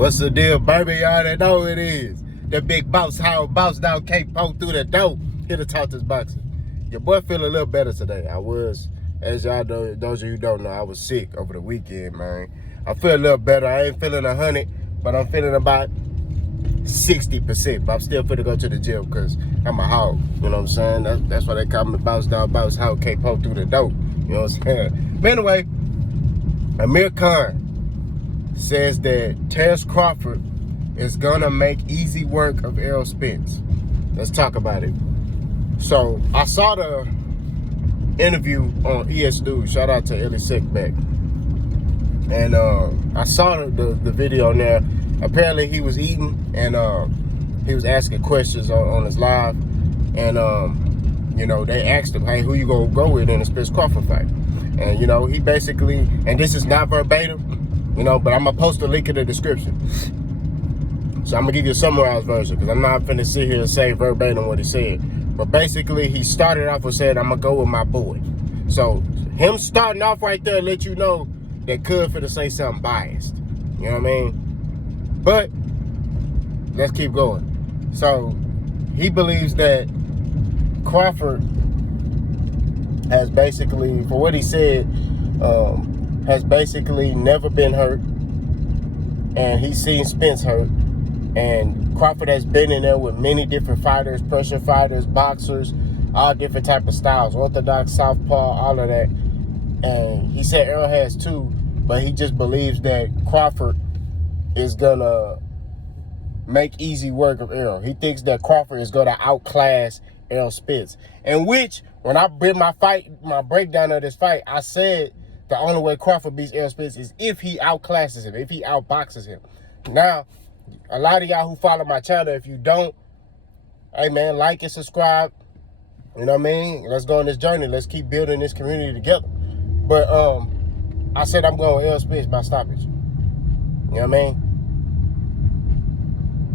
What's the deal, baby? Y'all that know it is. The big boss, how boss dog can't poke through the door. Here to talk this boxing. Your boy feel a little better today. I was, as y'all know, those of you who don't know, I was sick over the weekend, man. I feel a little better. I ain't feeling 100, but I'm feeling about 60%. But I'm still finna go to the gym because I'm a hog. You know what I'm saying? That's why they call me boss dog, boss hog can't poke through the door. You know what I'm saying? But anyway, Amir Khan says that Crawford is gonna make easy work of Errol Spence. Let's talk about it. So I saw the interview on ES News. Shout out to Ellie Sickback. And I saw the video on there. Apparently he was eating and he was asking questions on his live. And you know, they asked him, hey, who you gonna go with in the Spence Crawford fight? And you know, he basically, and this is not verbatim, you know, but I'm gonna post a link in the description. So I'm gonna give you a summarized version because I'm not finna sit here and say verbatim what he said. But basically, he started off with saying, I'm gonna go with my boy. So him starting off right there let you know that could finna say something biased. You know what I mean? But let's keep going. So he believes that Crawford has basically, for what he said, has basically never been hurt, and he's seen Spence hurt, and Crawford has been in there with many different fighters, pressure fighters, boxers, all different type of styles, orthodox, southpaw, all of that. And he said Errol has too, but he just believes that Crawford is gonna make easy work of Errol. He thinks that Crawford is gonna outclass Errol Spence, and which, when I did my breakdown of this fight, I said the only way Crawford beats Errol Spence is if he outclasses him, if he outboxes him. Now, a lot of y'all who follow my channel, if you don't, hey man, like and subscribe. You know what I mean? Let's go on this journey. Let's keep building this community together. But I said I'm going with Errol Spence by stoppage. You know what I mean?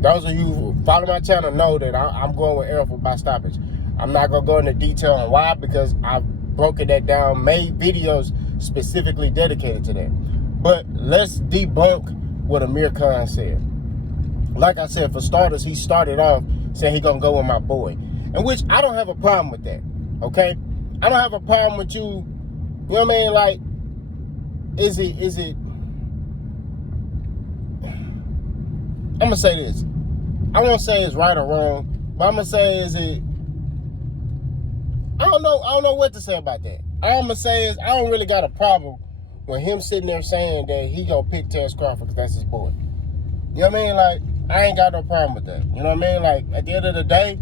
Those of you who follow my channel know that I'm going with Errol by stoppage. I'm not going to go into detail on why, because I've broken that down, made videos specifically dedicated to that. But let's debunk what Amir Khan said. Like I said, for starters, he started off saying he's going to go with my boy. And which I don't have a problem with that, okay? I don't have a problem with you, you know what I mean? Like, is it, I'm going to say this. I won't say it's right or wrong, but I'm going to say, is it, I don't know what to say about that. All I'm going to say is I don't really got a problem with him sitting there saying that he going to pick Crawford because that's his boy. You know what I mean? Like, I ain't got no problem with that. You know what I mean? Like, at the end of the day,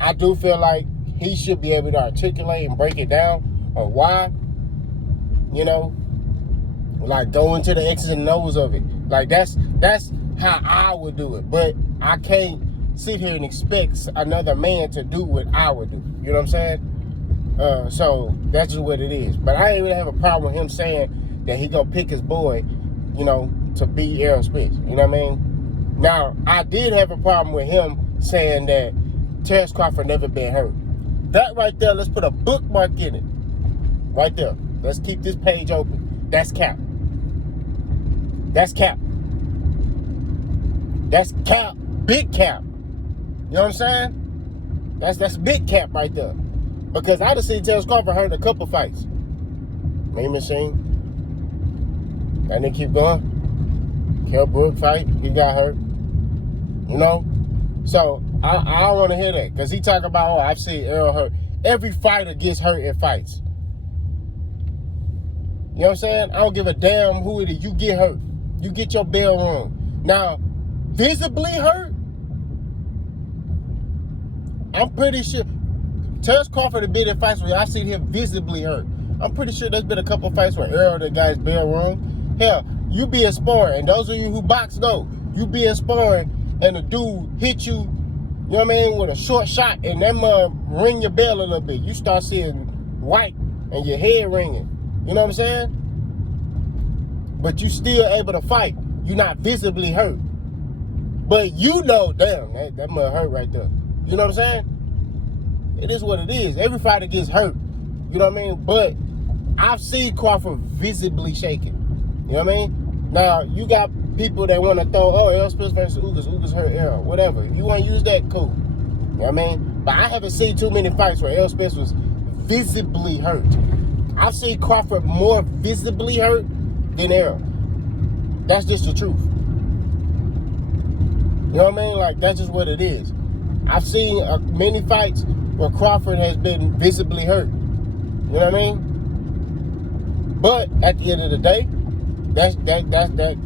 I do feel like he should be able to articulate and break it down on why, you know, like go into the X's and O's of it. Like, that's how I would do it. But I can't sit here and expect another man to do what I would do. You know what I'm saying? So that's just what it is. But I ain't really have a problem with him saying that he gonna pick his boy, you know, to beat Errol Spence. You know what I mean? Now, I did have a problem with him saying that Crawford never been hurt. That right there, let's put a bookmark in it. Right there. Let's keep this page open. That's cap. That's cap. That's cap. Big cap. You know what I'm saying? That's big cap right there. Because I done seen Crawford hurt a couple fights. Mean Machine. And they keep going. Kell Brook fight, he got hurt. You know? So, I don't want to hear that. Because he talk about, oh, I've seen Errol hurt. Every fighter gets hurt in fights. You know what I'm saying? I don't give a damn who it is. You get hurt. You get your bell rung. Now, visibly hurt? I'm pretty sure. Crawford has been in fights where I've seen him visibly hurt. I'm pretty sure there's been a couple fights where Errol, the guy's bell rung. Hell, you be in sparring, and those of you who box know, you be in sparring, and the dude hit you, you know what I mean, with a short shot, and that ring your bell a little bit. You start seeing white, and your head ringing. You know what I'm saying? But you still able to fight. You're not visibly hurt. But you know, damn, that must hurt right there. You know what I'm saying? It is what it is. Every fighter gets hurt. You know what I mean? But I've seen Crawford visibly shaking. You know what I mean? Now, you got people that want to throw, oh, Errol Spence versus Ugas hurt Errol, whatever. If you want to use that, cool. You know what I mean? But I haven't seen too many fights where Errol Spence was visibly hurt. I've seen Crawford more visibly hurt than Errol. That's just the truth. You know what I mean? Like, that's just what it is. I've seen many fights where Crawford has been visibly hurt. You know what I mean? But at the end of the day, that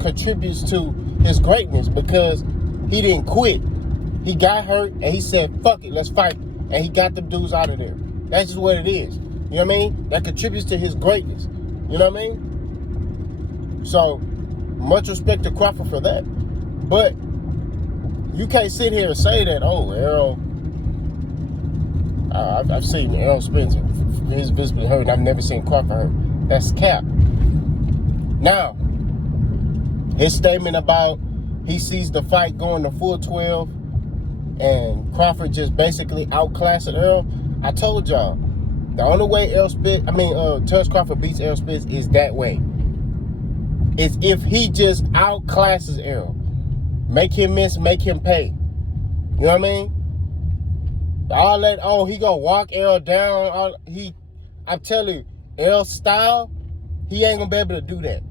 contributes to his greatness because he didn't quit. He got hurt and he said, fuck it, let's fight. And he got them dudes out of there. That's just what it is. You know what I mean? That contributes to his greatness. You know what I mean? So, much respect to Crawford for that. But you can't sit here and say that, oh, Errol, I've seen Errol Spence is visibly hurt and I've never seen Crawford hurt. That's cap. Now, his statement about he sees the fight going to full 12 and Crawford just basically outclassed Errol. I told y'all, the only way Terence Crawford beats Errol Spence is that way. It's if he just outclasses Errol. Make him miss, make him pay. You know what I mean? All that, oh, he gonna walk Errol down. I'm telling you, Errol's style, he ain't gonna be able to do that.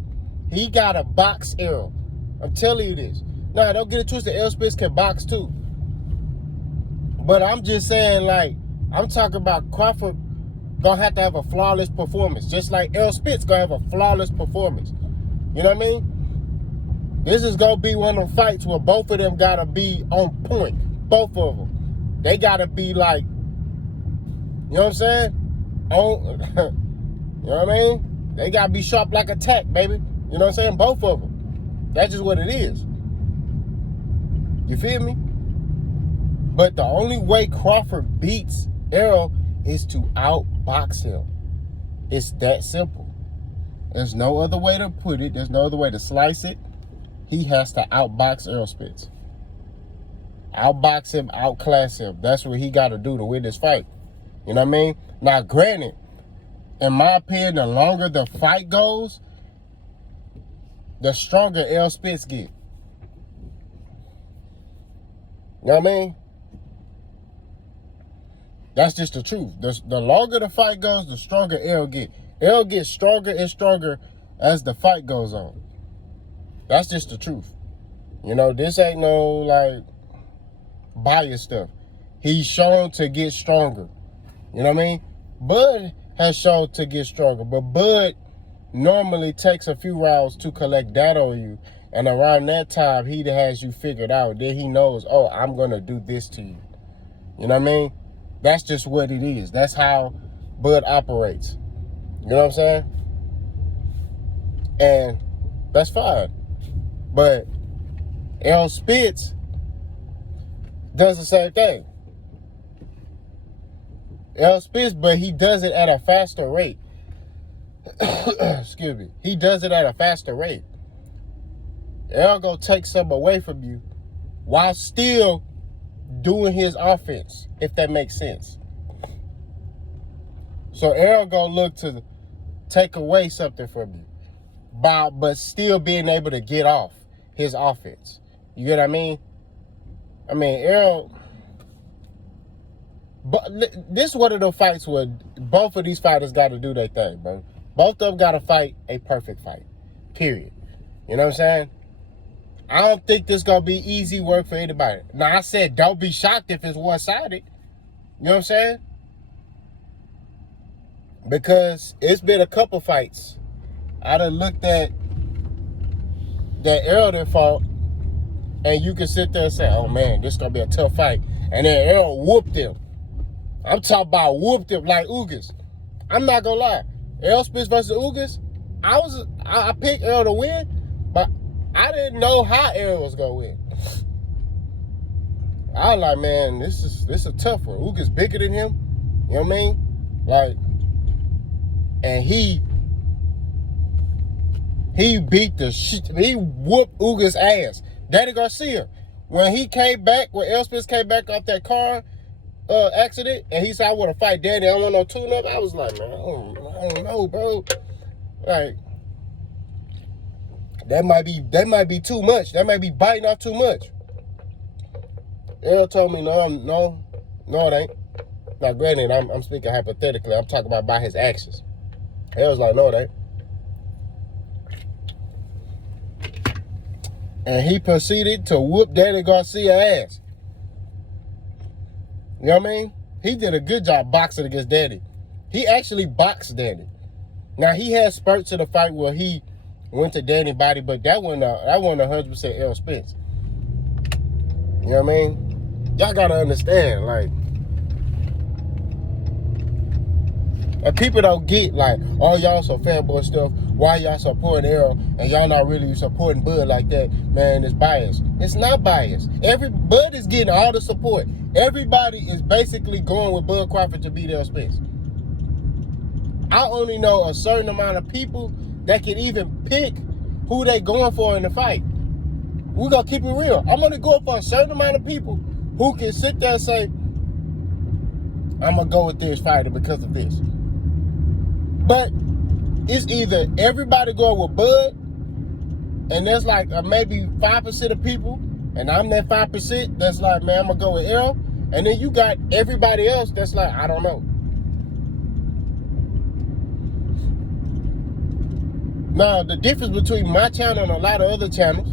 He gotta box Errol. I'm telling you this. Nah, don't get it twisted. Errol Spence can box too. But I'm just saying, like, I'm talking about Crawford gonna have to have a flawless performance. Just like Errol Spence gonna have a flawless performance. You know what I mean? This is gonna be one of the fights where both of them gotta be on point. Both of them. They gotta be like, you know what I'm saying? You know what I mean? They gotta be sharp like a tack, baby. You know what I'm saying? Both of them. That's just what it is. You feel me? But the only way Crawford beats Errol is to outbox him. It's that simple. There's no other way to put it. There's no other way to slice it. He has to outbox Errol Spence. Outbox him, outclass him. That's what he got to do to win this fight. You know what I mean? Now, granted, in my opinion, the longer the fight goes, the stronger Errol Spence get. You know what I mean? That's just the truth. The longer the fight goes, the stronger Errol get. Errol gets stronger and stronger as the fight goes on. That's just the truth. You know, this ain't no, like, bias stuff. He's shown to get stronger. You know what I mean? Bud has shown to get stronger. But Bud normally takes a few rounds to collect data on you. And around that time, he has you figured out. Then he knows, oh, I'm going to do this to you. You know what I mean? That's just what it is. That's how Bud operates. You know what I'm saying? And that's fine. But Errol Spence does the same thing. Errol Spence, but he does it at a faster rate. Excuse me. He does it at a faster rate. Errol gonna take some away from you while still doing his offense, if that makes sense. So Errol gonna look to take away something from you, but still being able to get off his offense. You get what I mean? I mean, Errol, but this is one of those fights where both of these fighters got to do their thing, bro. Both of them got to fight a perfect fight, period. You know what I'm saying? I don't think this going to be easy work for anybody. Now, I said don't be shocked if it's one-sided. You know what I'm saying? Because it's been a couple fights. I done looked at that Errol done fought, and you can sit there and say, oh, man, this is going to be a tough fight. And then Errol whooped him. I'm talking about whooped him like Ugas. I'm not going to lie. Errol Spence versus Ugas, I picked Errol to win, but I didn't know how Errol was going to win. I was like, man, this is a tough one. Ugas bigger than him. You know what I mean? Like, and he beat the shit. He whooped Ugas' ass. Danny Garcia, when Errol Spence came back off that car accident, and he said, I want to fight Danny, I don't want no tune-up, I was like, man, I don't know, bro. Like, That might be too much. That might be biting off too much. Errol told me, no, it ain't. Now, granted, I'm speaking hypothetically. I'm talking about by his actions. Errol's like, no, it ain't. And he proceeded to whoop Danny Garcia's ass. You know what I mean? He did a good job boxing against Danny. He actually boxed Danny. Now, he had spurts of the fight where he went to Danny's body, but that wasn't 100% Errol Spence. You know what I mean? Y'all gotta understand, like, and people don't get, like, oh, y'all some fanboy stuff. Why y'all supporting Errol and y'all not really supporting Bud like that? Man, it's biased. It's not biased. Bud is getting all the support. Everybody is basically going with Bud Crawford to beat Errol Spence. I only know a certain amount of people that can even pick who they going for in the fight. We're going to keep it real. I'm going to go for a certain amount of people who can sit there and say, I'm going to go with this fighter because of this. But it's either everybody going with Bud, and there's like maybe 5% of people, and I'm that 5% that's like, man, I'm going to go with Errol. And then you got everybody else that's like, I don't know. Now, the difference between my channel and a lot of other channels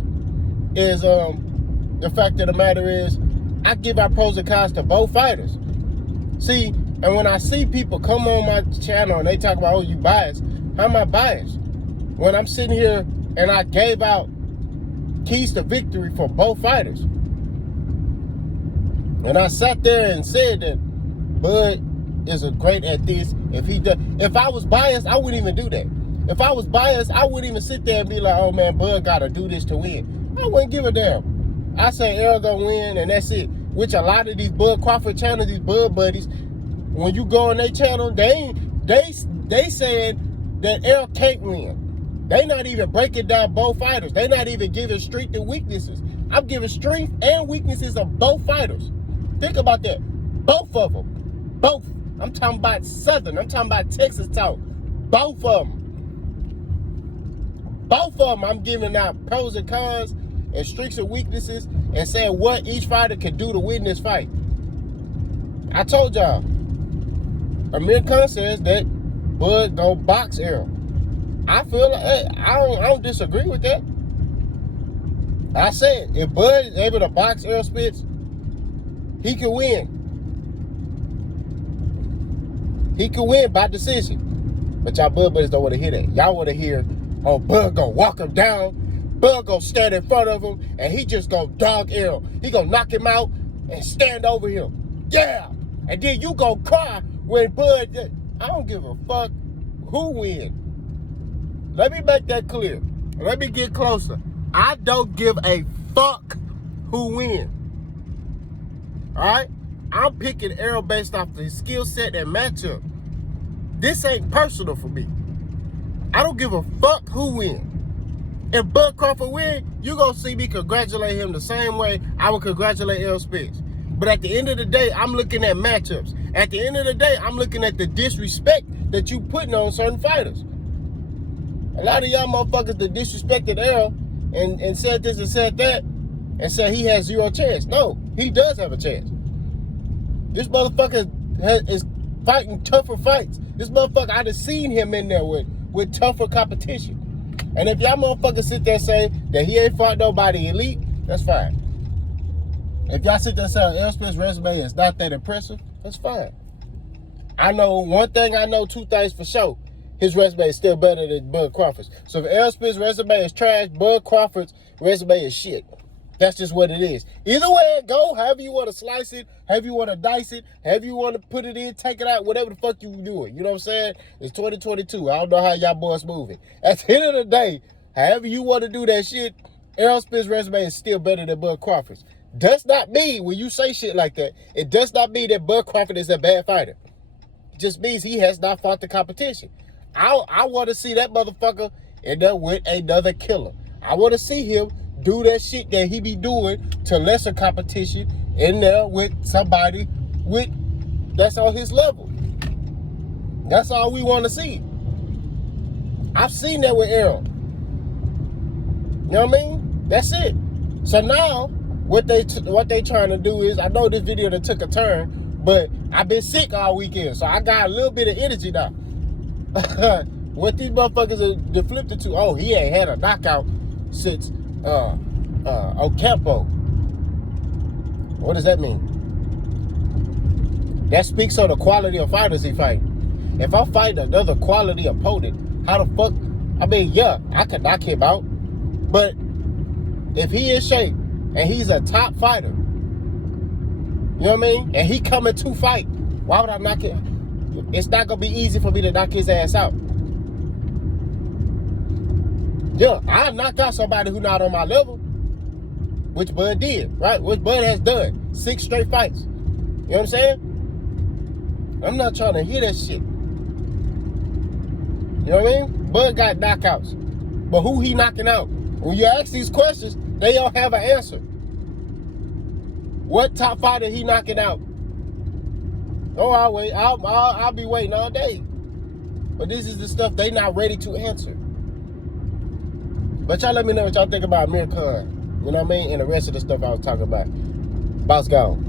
is the fact of the matter is I give out pros and cons to both fighters. See, and when I see people come on my channel and they talk about, oh, you biased, how am I biased? When I'm sitting here and I gave out keys to victory for both fighters. And I sat there and said that Bud is a great at this. If I was biased, I wouldn't even do that. If I was biased, I wouldn't even sit there and be like, oh man, Bud gotta do this to win. I wouldn't give a damn. I say Errol gonna win and that's it. Which a lot of these Bud Crawford channels, these Bud buddies, when you go on their channel, they saying that Errol can't win. They not even breaking down both fighters. They not even giving strength and weaknesses. I'm giving strength and weaknesses of both fighters. Think about that. Both of them. Both. I'm talking about Southern. I'm talking about Texas talk. Both of them. Both of them, I'm giving out pros and cons and strengths and weaknesses and saying what each fighter can do to win this fight. I told y'all, Amir Khan says that Bud gonna box Errol. I feel like I don't disagree with that. I said if Bud is able to box Errol Spence, he can win. He can win by decision. But y'all Bud buddies don't want to hear that. Y'all want to hear, oh, Bud gonna walk him down. Bud gonna stand in front of him and he just gonna dog Errol. He gonna knock him out and stand over him. Yeah. And then you gonna cry when Bud, I don't give a fuck who wins. Let me make that clear. Let me get closer. I don't give a fuck who wins. All right? I'm picking Errol based off his skill set and matchup. This ain't personal for me. I don't give a fuck who wins. If Bud Crawford wins, you gonna see me congratulate him the same way I would congratulate Errol Spence. But at the end of the day, I'm looking at matchups. At the end of the day, I'm looking at the disrespect that you putting on certain fighters. A lot of y'all motherfuckers that disrespected Errol and said this and said that and said he has zero chance. No, he does have a chance. This motherfucker is fighting tougher fights. This motherfucker, I done seen him in there with tougher competition. And if y'all motherfuckers sit there and say that he ain't fought nobody elite, that's fine. If y'all sit there and say Errol Spence's resume is not that impressive, that's fine. I know one thing, I know two things for sure. His resume is still better than Bud Crawford's. So if Errol Spence's resume is trash, Bud Crawford's resume is shit. That's just what it is. Either way it go, however you want to slice it, however you want to dice it, however you want to put it in, take it out, whatever the fuck you doing. You know what I'm saying? It's 2022. I don't know how y'all boys moving. At the end of the day, however you want to do that shit, Errol Spence's resume is still better than Bud Crawford's. Does not mean when you say shit like that, it does not mean that Bud Crawford is a bad fighter. It just means he has not fought the competition. I want to see that motherfucker in there with another killer. I want to see him do that shit that he be doing to lesser competition in there with somebody that's on his level. That's all we want to see. I've seen that with Errol. You know what I mean? That's it. So now, what they trying to do is, I know this video that took a turn, but I've been sick all weekend, so I got a little bit of energy now. What these motherfuckers are deflected to? Oh, he ain't had a knockout since Ocampo. What does that mean? That speaks on the quality of fighters he fight. If I fight another quality opponent, how the fuck? I mean, yeah, I could knock him out, but if he in shape and he's a top fighter, you know what I mean? And he coming to fight, why would I knock him? It's not gonna be easy for me to knock his ass out. Yeah, I knock out somebody who not on my level, which Bud did, right? Which Bud has done 6 straight fights. You know what I'm saying? I'm not trying to hear that shit. You know what I mean? Bud got knockouts, but who he knocking out? When you ask these questions, they don't have an answer. What top fighter he knocking out? Oh, I'll wait. I'll be waiting all day. But this is the stuff they not ready to answer. But y'all let me know what y'all think about Amir Khan. You know what I mean? And the rest of the stuff I was talking about. Boss gone.